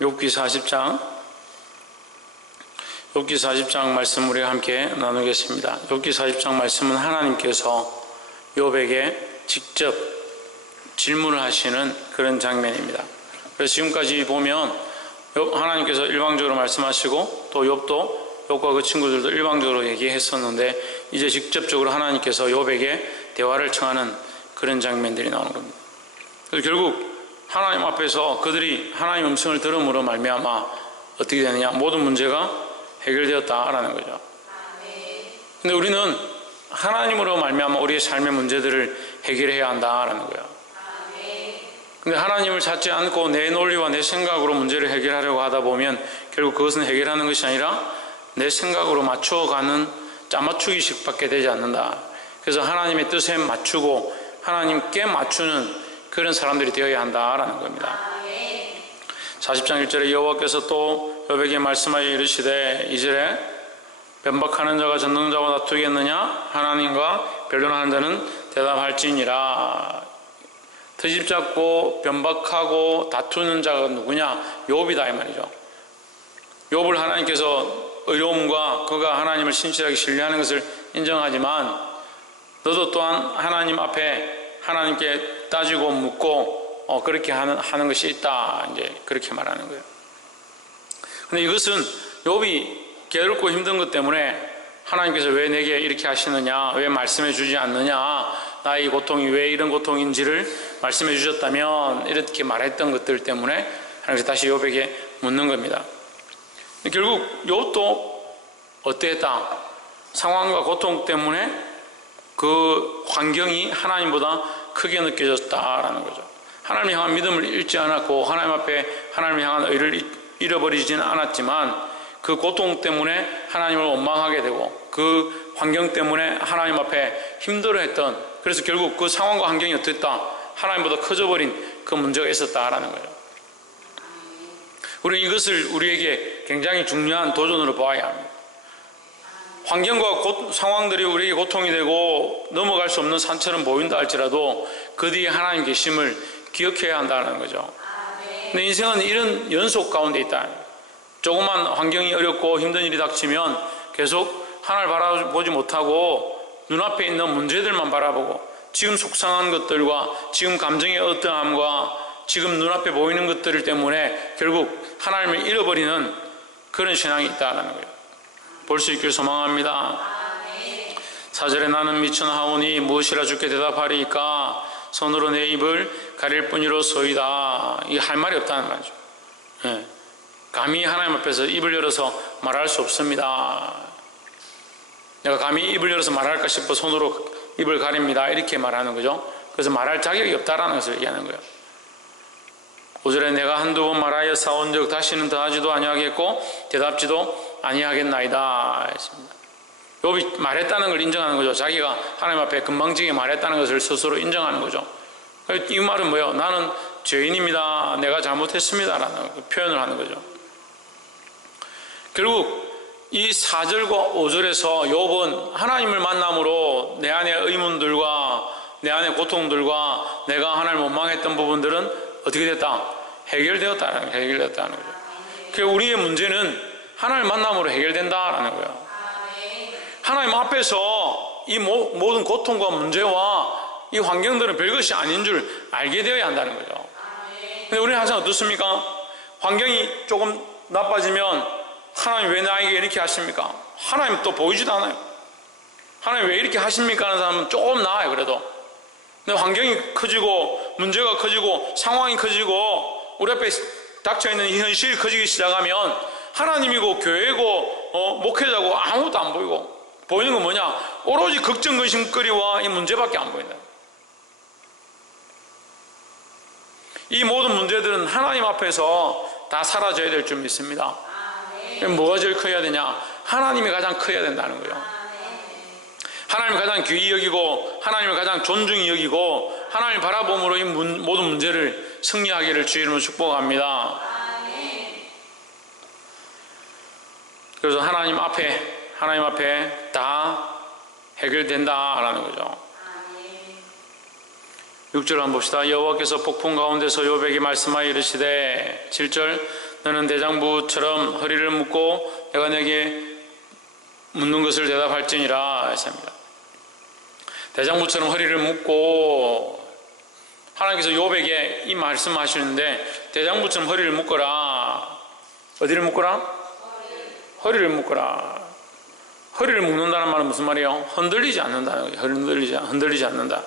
욥기 40장 말씀 우리가 함께 나누겠습니다. 욥기 40장 말씀은 하나님께서 욥에게 직접 질문을 하시는 그런 장면입니다. 그래서 지금까지 보면 하나님께서 일방적으로 말씀하시고 또 욥과 그 친구들도 일방적으로 얘기했었는데 이제 직접적으로 하나님께서 욥에게 대화를 청하는 그런 장면들이 나오는 겁니다. 그래서 결국 하나님 앞에서 그들이 하나님 음성을 들음으로 말미암아 어떻게 되느냐, 모든 문제가 해결되었다라는 거죠. 근데 우리는 하나님으로 말미암아 우리의 삶의 문제들을 해결해야 한다라는 거예요. 근데 하나님을 찾지 않고 내 논리와 내 생각으로 문제를 해결하려고 하다 보면 결국 그것은 해결하는 것이 아니라 내 생각으로 맞춰가는 짜맞추기식밖에 되지 않는다. 그래서 하나님의 뜻에 맞추고 하나님께 맞추는 그런 사람들이 되어야 한다라는 겁니다. 40장 1절에 여호와께서 또 욥에게 말씀하여 이르시되 2절에 변박하는 자가 전능자와 다투겠느냐, 하나님과 변론하는 자는 대답할지니라. 트집 잡고 변박하고 다투는 자가 누구냐? 욥이다 이 말이죠. 욥을 하나님께서 의로움과 그가 하나님을 신실하게 신뢰하는 것을 인정하지만 너도 또한 하나님 앞에 하나님께 따지고 묻고 그렇게 하는 것이 있다, 이제 그렇게 말하는 거예요. 근데 이것은 욥이 괴롭고 힘든 것 때문에 하나님께서 왜 내게 이렇게 하시느냐, 왜 말씀해 주지 않느냐, 나의 고통이 왜 이런 고통인지를 말씀해 주셨다면, 이렇게 말했던 것들 때문에 하나님께서 다시 욥에게 묻는 겁니다. 결국 욥도 어땠다? 상황과 고통 때문에 그 환경이 하나님보다 크게 느껴졌다라는 거죠. 하나님을 향한 믿음을 잃지 않았고 하나님 앞에 하나님을 향한 의를 잃어버리지는 않았지만 그 고통 때문에 하나님을 원망하게 되고 그 환경 때문에 하나님 앞에 힘들어했던, 그래서 결국 그 상황과 환경이 어땠다? 하나님보다 커져버린 그 문제가 있었다라는 거죠. 우리는 이것을 우리에게 굉장히 중요한 도전으로 보아야 합니다. 환경과 상황들이 우리에게 고통이 되고 넘어갈 수 없는 산처럼 보인다 할지라도 그 뒤에 하나님 계심을 기억해야 한다는 거죠. 근데 인생은 이런 연속 가운데 있다. 조그만 환경이 어렵고 힘든 일이 닥치면 계속 하나님을 바라보지 못하고 눈앞에 있는 문제들만 바라보고 지금 속상한 것들과 지금 감정의 어떠함과 지금 눈앞에 보이는 것들 때문에 결국 하나님을 잃어버리는 그런 신앙이 있다는 거예요. 볼 수 있길 소망합니다. 4절에 나는 미천하오니 무엇이라 주께 대답하리이까, 손으로 내 입을 가릴 뿐이로소이다. 이게 할 말이 없다는 말이죠. 예. 감히 하나님 앞에서 입을 열어서 말할 수 없습니다. 내가 감히 입을 열어서 말할까 싶어 손으로 입을 가립니다, 이렇게 말하는 거죠. 그래서 말할 자격이 없다라는 것을 얘기하는 거예요. 5절에 내가 한두 번 말하여 싸운즉 다시는 더하지도 아니하겠고 대답지도 아니하겠나이다 했습니다. 욥이 말했다는 걸 인정하는 거죠. 자기가 하나님 앞에 건방지게 말했다는 것을 스스로 인정하는 거죠. 이 말은 뭐예요? 나는 죄인입니다, 내가 잘못했습니다라는 표현을 하는 거죠. 결국 이 4절과 5절에서 욥은 하나님을 만남으로 내 안의 의문들과 내 안의 고통들과 내가 하나님을 원망했던 부분들은 어떻게 됐다? 해결되었다는 거죠. 그래서 우리의 문제는 하나님을 만남으로 해결된다라는 거예요. 하나님 앞에서 이 모든 고통과 문제와 이 환경들은 별것이 아닌 줄 알게 되어야 한다는 거죠. 근데 우리는 항상 어떻습니까? 환경이 조금 나빠지면 하나님 왜 나에게 이렇게 하십니까? 하나님 또 보이지도 않아요. 하나님 왜 이렇게 하십니까? 하는 사람은 조금 나아요, 그래도. 근데 환경이 커지고 문제가 커지고 상황이 커지고 우리 앞에 닥쳐있는 이 현실이 커지기 시작하면 하나님이고 교회고 목회자고 아무것도 안 보이고, 보이는 건 뭐냐? 오로지 걱정, 근심거리와 이 문제밖에 안 보인다. 이 모든 문제들은 하나님 앞에서 다 사라져야 될 줄 믿습니다. 뭐가 제일 커야 되냐? 하나님이 가장 커야 된다는 거예요. 하나님을 가장 귀히 여기고 하나님을 가장 존중히 여기고 하나님을 바라봄으로 이 모든 문제를 승리하기를 주의 이름으로 축복합니다. 그래서 하나님 앞에 다 해결된다라는 거죠. 6절 한번 봅시다. 여호와께서 폭풍 가운데서 욥에게 말씀하여 이르시되 7절 너는 대장부처럼 허리를 묶고 내가 내게 묻는 것을 대답할지니라 했습니다. 대장부처럼 허리를 묶고 하나님께서 욥에게 이 말씀하시는데 대장부처럼 허리를 묶어라. 어디를 묶어라? 허리를 묶어라. 허리를 묶는다는 말은 무슨 말이에요? 흔들리지 않는다는 거예요. 흔들리지 않는다.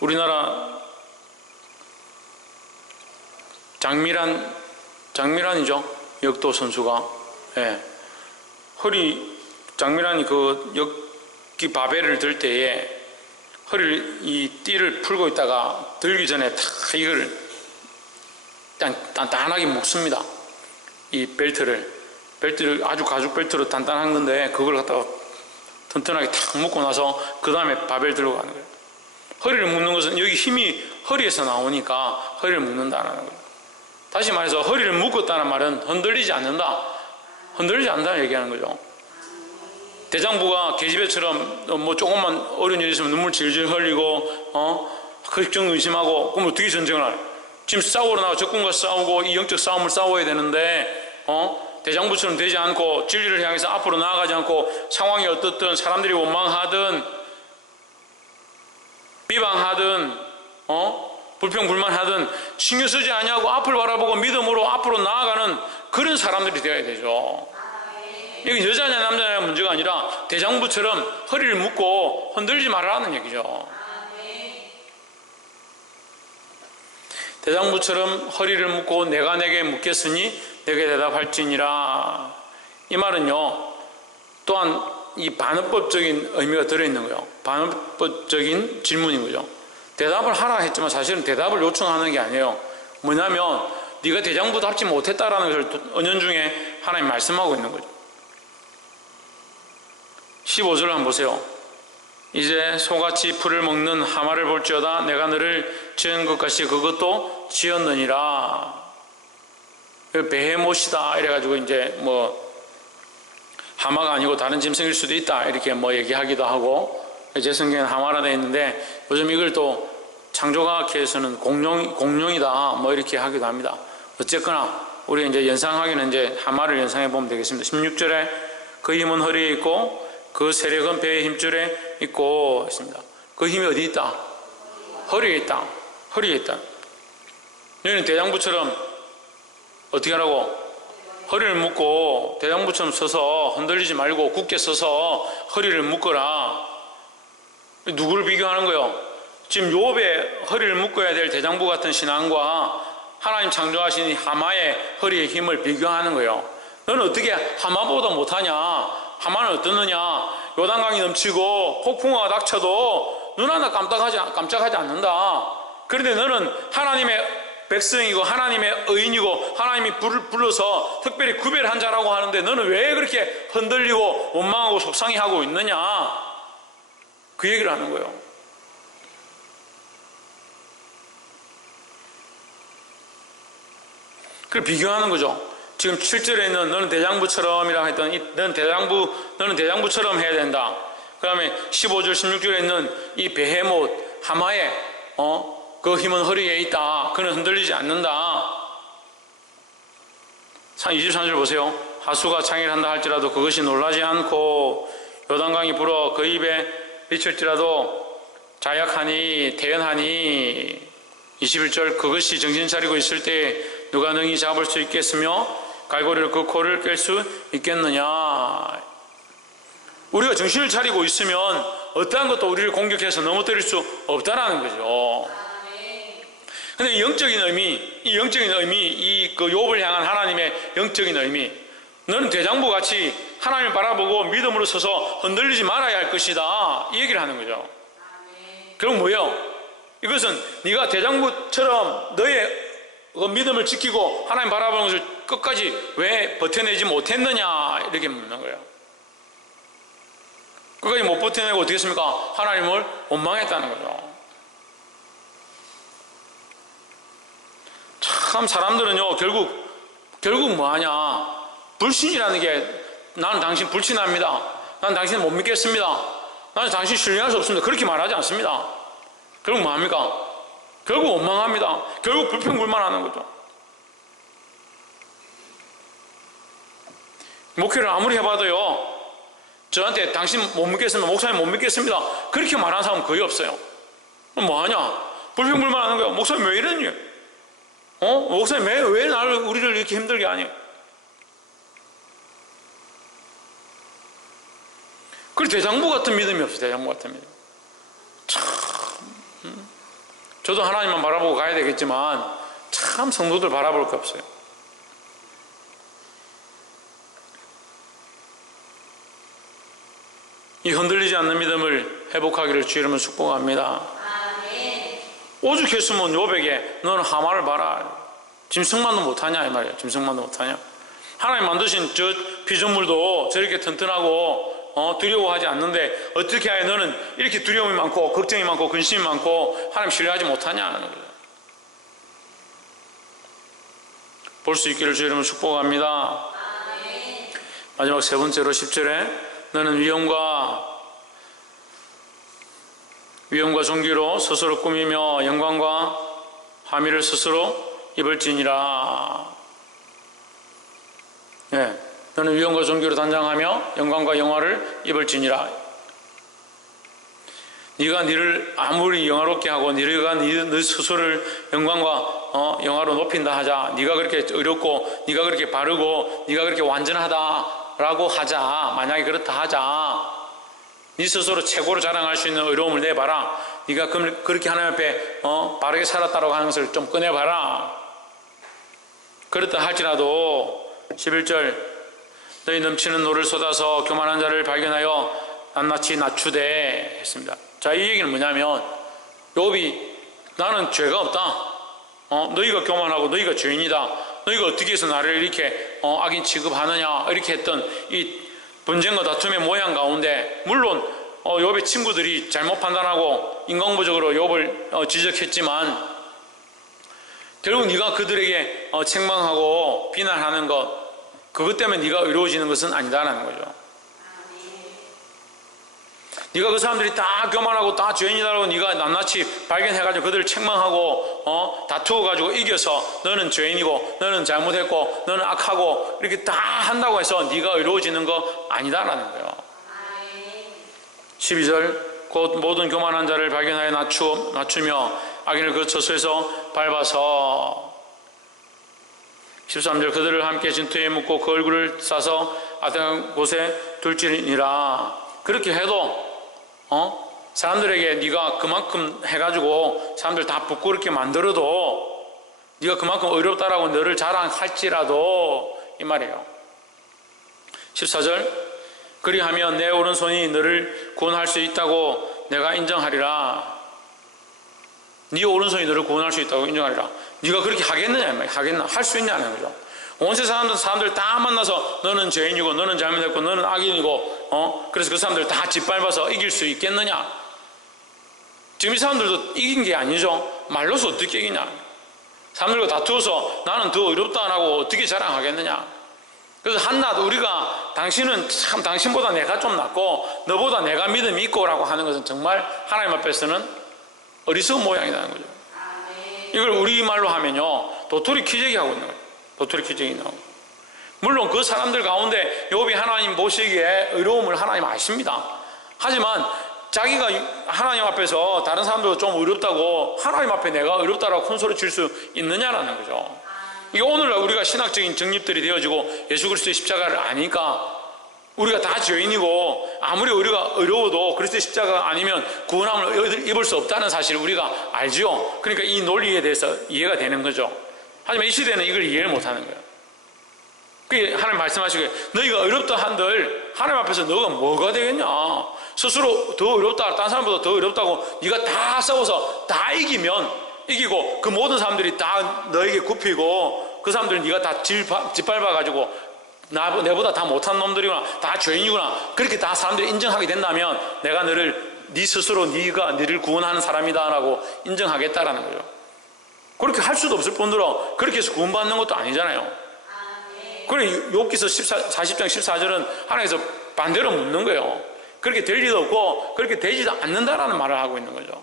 우리나라 장미란이죠. 역도 선수가. 예. 장미란이 그 역기 바벨을 들 때에 허리를 이 띠를 풀고 있다가 들기 전에 다 이걸 단단하게 묶습니다. 이 벨트를 아주 가죽 벨트로 단단한 건데 그걸 갖다가 튼튼하게 탁 묶고 나서 그 다음에 바벨 들고 가는 거예요. 허리를 묶는 것은 여기 힘이 허리에서 나오니까 허리를 묶는다는 거예요. 다시 말해서 허리를 묶었다는 말은 흔들리지 않는다. 흔들리지 않는다 얘기하는 거죠. 대장부가 계집애처럼 뭐 조금만 어려운 일이 있으면 눈물 질질 흘리고 걱정 의심하고 그럼 어떻게 전쟁을 하냐. 지금 싸우러 나가 적군과 싸우고 이 영적 싸움을 싸워야 되는데 대장부처럼 되지 않고 진리를 향해서 앞으로 나아가지 않고 상황이 어떻든 사람들이 원망하든 비방하든 불평불만하든 신경 쓰지 아니하고 앞을 바라보고 믿음으로 앞으로 나아가는 그런 사람들이 되어야 되죠. 이게 여자냐 남자냐 문제가 아니라 대장부처럼 허리를 묶고 흔들지 말라는 얘기죠. 대장부처럼 허리를 묶고 내가 내게 묻겠으니 내게 대답할지니라. 이 말은요 또한 이 반어법적인 의미가 들어있는 거예요. 반어법적인 질문인 거죠. 대답을 하라 했지만 사실은 대답을 요청하는 게 아니에요. 뭐냐면 네가 대장부답지 못했다라는 것을 은연중에 하나님 말씀하고 있는 거죠. 15절 한번 보세요. 이제 소같이 풀을 먹는 하마를 볼지어다 내가 너를 지은 것 같이 그것도 지었느니라. 베헤못이다 이래가지고 이제 뭐 하마가 아니고 다른 짐승일 수도 있다 이렇게 뭐 얘기하기도 하고 제 성경에는 하마라 되어 있는데 요즘 이걸 또 창조과학회에서는 공룡이다 뭐 이렇게 하기도 합니다. 어쨌거나 우리 이제 연상하기는 이제 하마를 연상해 보면 되겠습니다. 16절에 그 힘은 허리에 있고 그 세력은 배의 힘줄에 있고 있습니다. 그 힘이 어디 있다? 허리에 있다. 허리에 있다. 너희는 대장부처럼 어떻게 하라고? 허리를 묶고 대장부처럼 서서 흔들리지 말고 굳게 서서 허리를 묶어라. 누구를 비교하는 거예요? 지금 욥의 허리를 묶어야 될 대장부 같은 신앙과 하나님 창조하신 이 하마의 허리의 힘을 비교하는 거예요. 너는 어떻게 하마보다 못하냐? 하마는 어떻느냐? 요단강이 넘치고 폭풍우가 닥쳐도 눈 하나 깜짝하지 않는다. 그런데 너는 하나님의 백성이고 하나님의 의인이고 하나님이 불러서 특별히 구별한 자라고 하는데 너는 왜 그렇게 흔들리고 원망하고 속상해하고 있느냐? 그 얘기를 하는 거예요. 그걸 비교하는 거죠. 지금 7절에 있는 너는 대장부처럼이라고 했던 너는 대장부처럼 해야 된다. 그 다음에 15절 16절에 있는 이 베헤못 하마의 그 힘은 허리에 있다. 그는 흔들리지 않는다. 23절 보세요. 하수가 창일한다 할지라도 그것이 놀라지 않고 요단강이 불어 그 입에 비칠지라도 자약하니 태연하니. 21절 그것이 정신 차리고 있을 때 누가 능히 잡을 수 있겠으며 갈고리를 그 코를 깰 수 있겠느냐. 우리가 정신을 차리고 있으면 어떠한 것도 우리를 공격해서 넘어뜨릴 수 없다라는 거죠. 근데 이 영적인 의미, 이 그 욥을 향한 하나님의 영적인 의미, 너는 대장부같이 하나님을 바라보고 믿음으로 서서 흔들리지 말아야 할 것이다. 이 얘기를 하는 거죠. 그럼 뭐예요? 이것은 네가 대장부처럼 너의 그 믿음을 지키고 하나님 바라보는 것을 끝까지 왜 버텨내지 못했느냐 이렇게 묻는 거예요. 끝까지 못 버텨내고 어떻게 했습니까? 하나님을 원망했다는 거죠. 참 사람들은요 결국 뭐하냐, 불신이라는 게 나는 당신 불신합니다, 나는 당신을 못 믿겠습니다, 나는 당신 신뢰할 수 없습니다, 그렇게 말하지 않습니다. 결국 뭐합니까? 결국 원망합니다. 결국 불평불만하는 거죠. 목회를 아무리 해봐도요, 저한테 당신 못 믿겠습니다, 목사님 못 믿겠습니다, 그렇게 말하는 사람은 거의 없어요. 뭐하냐? 불평불만하는 거야. 목사님 왜 이러니? 목사님 왜 나를, 우리를 이렇게 힘들게 하니? 그리고 대장부 같은 믿음이 없어요. 대장부 같은 믿음. 참, 저도 하나님만 바라보고 가야 되겠지만 참 성도들 바라볼 게 없어요. 이 흔들리지 않는 믿음을 회복하기를 주 이름으로 축복합니다. 오죽했으면 욥에게 너는 하마를 봐라, 짐승만도 못하냐 이 말이에요. 짐승만도 못하냐. 하나님 만드신 저 피조물도 저렇게 튼튼하고 두려워하지 않는데 어떻게 하여 너는 이렇게 두려움이 많고 걱정이 많고 근심이 많고 하나님 신뢰하지 못하냐 하는 거예요. 볼 수 있기를 주 이름으로 축복합니다. 마지막 세 번째로 10절에 너는 위엄과 존귀로 스스로 꾸미며 영광과 화미를 스스로 입을지니라. 네, 너는 위엄과 존귀로 단장하며 영광과 영화를 입을지니라. 네가 네를 아무리 영화롭게 하고 네가 네 스스로를 영광과 영화로 높인다 하자, 네가 그렇게 의롭고 네가 그렇게 바르고 네가 그렇게 완전하다라고 하자, 만약에 그렇다 하자, 네 스스로 최고로 자랑할 수 있는 의로움을 내봐라. 네가 그렇게 하나님 앞에 바르게 살았다고 하는 것을 좀 꺼내봐라. 그렇다 할지라도 11절 너희 넘치는 노를 쏟아서 교만한 자를 발견하여 낱낱이 낮추되 했습니다. 자, 이 얘기는 뭐냐면 욥이 나는 죄가 없다, 너희가 교만하고 너희가 죄인이다, 너희가 어떻게 해서 나를 이렇게 악인 취급하느냐, 이렇게 했던 이 분쟁과 다툼의 모양 가운데 물론 욥의 친구들이 잘못 판단하고 인공부적으로 욥을 지적했지만 결국 네가 그들에게 책망하고 비난하는 것, 그것 때문에 네가 의로워지는 것은 아니다라는 거죠. 네가 그 사람들이 다 교만하고 다 죄인이다라고 네가 낱낱이 발견해가지고 그들을 책망하고 다투어가지고 이겨서 너는 죄인이고 너는 잘못했고 너는 악하고 이렇게 다 한다고 해서 네가 의로워지는 거 아니다라는 거예요. 12절 곧 모든 교만한 자를 발견하여 낮추며 악인을 그 저수에서 밟아서. 13절 그들을 함께 진토에 묻고 그 얼굴을 싸서 아등한 곳에 둘지니라. 그렇게 해도 사람들에게 네가 그만큼 해가지고 사람들 다 부끄럽게 만들어도 네가 그만큼 어렵다라고 너를 자랑할지라도 이 말이에요. 14절 그리하면 내 오른손이 너를 구원할 수 있다고 내가 인정하리라. 네 오른손이 너를 구원할 수 있다고 인정하리라. 네가 그렇게 하겠느냐, 하겠나, 할 수 있냐는 거죠. 온 세상 사람들 다 만나서 너는 죄인이고 너는 잘못했고 너는 악인이고 그래서 그 사람들 다 짓밟아서 이길 수 있겠느냐? 지금 이 사람들도 이긴 게 아니죠. 말로서 어떻게 이기냐? 사람들과 다투어서 나는 더 어렵다 안 하고 어떻게 자랑하겠느냐? 그래서 한낱 우리가 당신은 참 당신보다 내가 좀 낫고 너보다 내가 믿음이 있고 라고 하는 것은 정말 하나님 앞에서는 어리석은 모양이라는 거죠. 이걸 우리말로 하면요 도토리 키재기 하고 있는 거예요. 도토리 키재기 나오고. 물론 그 사람들 가운데 욥이 하나님 보시기에 의로움을 하나님 아십니다. 하지만 자기가 하나님 앞에서 다른 사람들도 좀 어렵다고 하나님 앞에 내가 어렵다라고 큰 소리 칠 수 있느냐라는 거죠. 이게 오늘날 우리가 신학적인 정립들이 되어지고 예수 그리스도의 십자가를 아니까 우리가 다 죄인이고 아무리 우리가 어려워도 그리스도의 십자가가 아니면 구원함을 입을 수 없다는 사실을 우리가 알죠. 그러니까 이 논리에 대해서 이해가 되는 거죠. 하지만 이 시대는 이걸 이해를 못하는 거예요. 그게 하나님 말씀하시고 너희가 어렵다 한들 하나님 앞에서 너가 뭐가 되겠냐. 스스로 더 어렵다, 다른 사람보다 더 어렵다고 네가 다 싸워서 다 이기고 그 모든 사람들이 다 너에게 굽히고 그 사람들은 네가 다 짓밟아가지고 내보다 다 못한 놈들이구나, 다 죄인이구나, 그렇게 다 사람들이 인정하게 된다면 내가 네 스스로 네가 너를 구원하는 사람이다라고 인정하겠다라는 거죠. 그렇게 할 수도 없을 뿐더러 그렇게 해서 구원받는 것도 아니잖아요. 그래 욥기서 40장 14절은 하나님께서 반대로 묻는 거예요. 그렇게 될 리도 없고 그렇게 되지도 않는다라는 말을 하고 있는 거죠.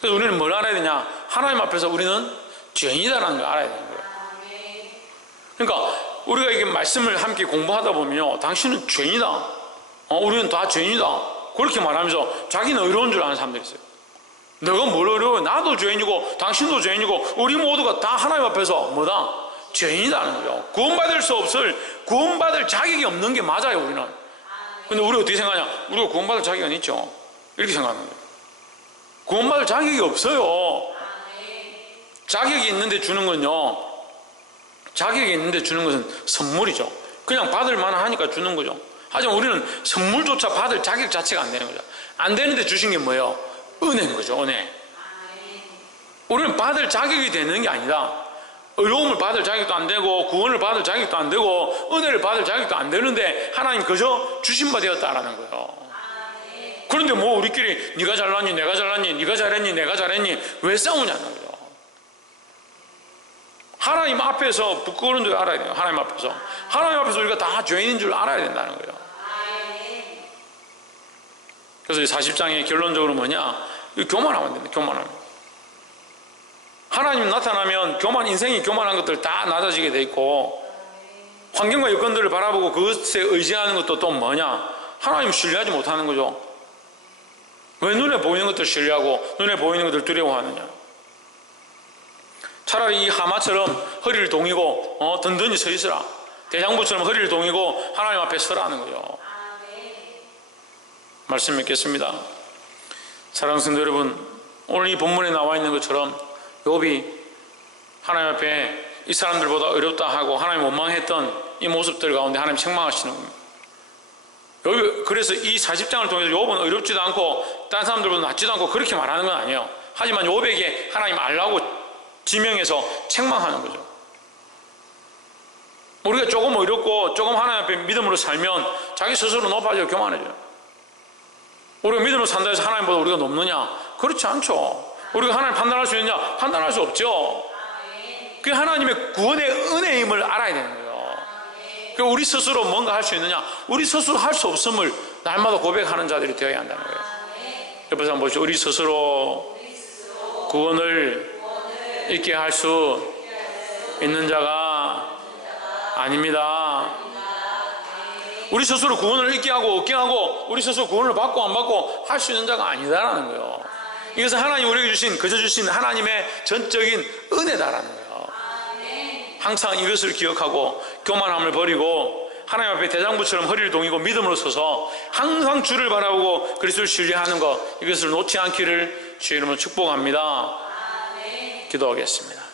그래서 우리는 뭘 알아야 되냐? 하나님 앞에서 우리는 죄인이다라는 걸 알아야 되는 거예요. 그러니까 우리가 이게 말씀을 함께 공부하다 보면요, 당신은 죄인이다, 우리는 다 죄인이다, 그렇게 말하면서 자기는 의로운 줄 아는 사람들이 있어요. 너가 뭘 어려워? 나도 죄인이고 당신도 죄인이고 우리 모두가 다 하나님 앞에서 뭐다? 죄인이라는 거죠. 구원받을 수 없을, 구원받을 자격이 없는 게 맞아요, 우리는. 근데 우리가 어떻게 생각하냐? 우리가 구원받을 자격은 있죠, 이렇게 생각하는 거예요. 구원받을 자격이 없어요. 자격이 있는데 주는 건요, 자격이 있는데 주는 것은 선물이죠. 그냥 받을 만하니까 주는 거죠. 하지만 우리는 선물조차 받을 자격 자체가 안 되는 거죠. 안 되는데 주신 게 뭐예요? 은혜인 거죠, 은혜. 우리는 받을 자격이 되는 게 아니다. 의로움을 받을 자격도 안 되고 구원을 받을 자격도 안 되고 은혜를 받을 자격도 안 되는데 하나님 그저 주신 바 되었다라는 거예요. 그런데 뭐 우리끼리 네가 잘났니 내가 잘났니, 네가 잘했니 내가 잘했니 왜 싸우냐는 거죠. 하나님 앞에서 부끄러운 줄 알아야 돼요. 하나님 앞에서 우리가 다 죄인인 줄 알아야 된다는 거예요. 그래서 40장의 결론적으로 뭐냐? 교만하면 됩니다. 교만하면. 하나님 나타나면 인생이 교만한 것들 다 낮아지게 돼 있고, 환경과 여건들을 바라보고 그것에 의지하는 것도 또 뭐냐? 하나님 신뢰하지 못하는 거죠. 왜 눈에 보이는 것들 신뢰하고 눈에 보이는 것들 두려워하느냐? 차라리 이 하마처럼 허리를 동이고 든든히 서 있으라. 대장부처럼 허리를 동이고 하나님 앞에 서라는 거죠. 말씀 맺겠습니다. 사랑하는 성도 여러분, 오늘 이 본문에 나와 있는 것처럼 욥이 하나님 앞에 이 사람들보다 어렵다 하고 하나님 원망했던 이 모습들 가운데 하나님 책망하시는 겁니다. 그래서 이 40장을 통해서 욥은 어렵지도 않고 다른 사람들보다 낫지도 않고 그렇게 말하는 건 아니에요. 하지만 욥에게 하나님 알라고 지명해서 책망하는 거죠. 우리가 조금 어렵고 조금 하나님 앞에 믿음으로 살면 자기 스스로 높아져 교만해져요. 우리가 믿음으로 산다 해서 하나님보다 우리가 높느냐? 그렇지 않죠. 우리가 하나님 판단할 수 있느냐? 판단할 수 없죠. 그 하나님의 구원의 은혜임을 알아야 되는 거예요. 그 우리 스스로 뭔가 할 수 있느냐? 우리 스스로 할 수 없음을 날마다 고백하는 자들이 되어야 한다는 거예요. 옆에서 한번 보시죠. 우리 스스로 구원을 있게 할 수 있는 자가 아닙니다. 우리 스스로 구원을 있게 하고 얻게 하고 우리 스스로 구원을 받고 안 받고 할 수 있는 자가 아니다라는 거예요. 이것은 하나님 우리에게 그저 주신 하나님의 전적인 은혜다라는 거예요. 항상 이것을 기억하고 교만함을 버리고 하나님 앞에 대장부처럼 허리를 동이고 믿음으로 서서 항상 주를 바라보고 그리스도를 신뢰하는 것, 이것을 놓지 않기를 주의 이름으로 축복합니다. 기도하겠습니다.